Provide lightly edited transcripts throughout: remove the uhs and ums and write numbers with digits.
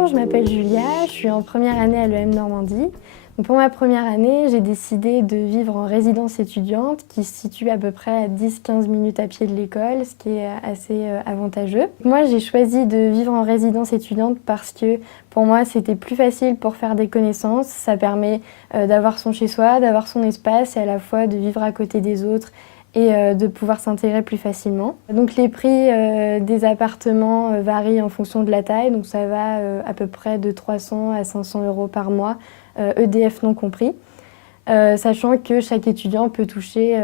Bonjour, je m'appelle Julia, je suis en première année à l'EM Normandie. Donc pour ma première année, j'ai décidé de vivre en résidence étudiante qui se situe à peu près à 10-15 minutes à pied de l'école, ce qui est assez avantageux. Moi, j'ai choisi de vivre en résidence étudiante parce que pour moi, c'était plus facile pour faire des connaissances. Ça permet d'avoir son chez-soi, d'avoir son espace et à la fois de vivre à côté des autres et de pouvoir s'intégrer plus facilement. Donc les prix des appartements varient en fonction de la taille, donc ça va à peu près de 300 à 500 € par mois, EDF non compris, sachant que chaque étudiant peut toucher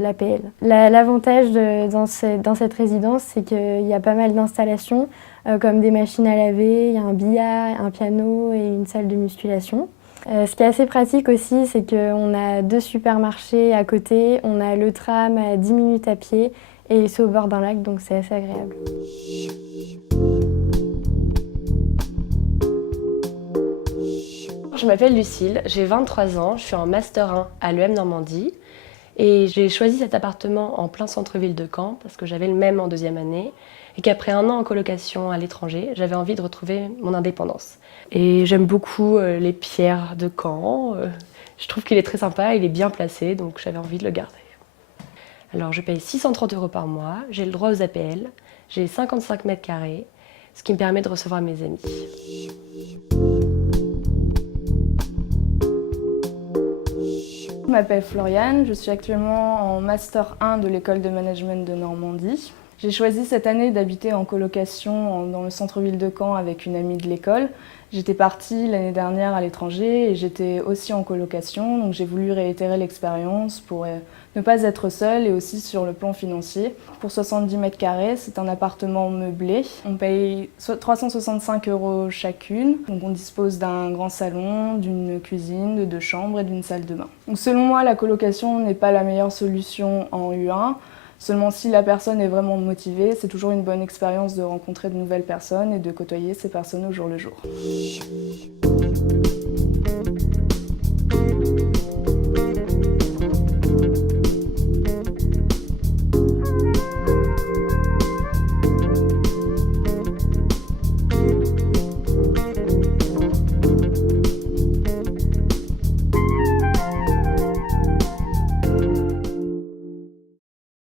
l'APL. L'avantage dans cette résidence, c'est qu'il y a pas mal d'installations, comme des machines à laver, il y a un billard, un piano et une salle de musculation. Ce qui est assez pratique aussi, c'est qu'on a 2 supermarchés à côté, on a le tram à 10 minutes à pied et c'est au bord d'un lac, donc c'est assez agréable. Je m'appelle Lucille, j'ai 23 ans, je suis en Master 1 à l'EM Normandie et j'ai choisi cet appartement en plein centre-ville de Caen parce que j'avais le même en deuxième année et qu'après un an en colocation à l'étranger, j'avais envie de retrouver mon indépendance. Et j'aime beaucoup les pierres de Caen, je trouve qu'il est très sympa, il est bien placé, donc j'avais envie de le garder. Alors je paye 630 € par mois, j'ai le droit aux APL, j'ai 55 mètres carrés, ce qui me permet de recevoir mes amis. Je m'appelle Floriane, je suis actuellement en Master 1 de l'école de management de Normandie. J'ai choisi cette année d'habiter en colocation dans le centre-ville de Caen avec une amie de l'école. J'étais partie l'année dernière à l'étranger et j'étais aussi en colocation, donc j'ai voulu réitérer l'expérience pour ne pas être seule et aussi sur le plan financier. Pour 70 mètres carrés, c'est un appartement meublé. On paye 365 € chacune. Donc on dispose d'un grand salon, d'une cuisine, de 2 chambres et d'une salle de bain. Donc selon moi, la colocation n'est pas la meilleure solution en U1. Seulement si la personne est vraiment motivée, c'est toujours une bonne expérience de rencontrer de nouvelles personnes et de côtoyer ces personnes au jour le jour.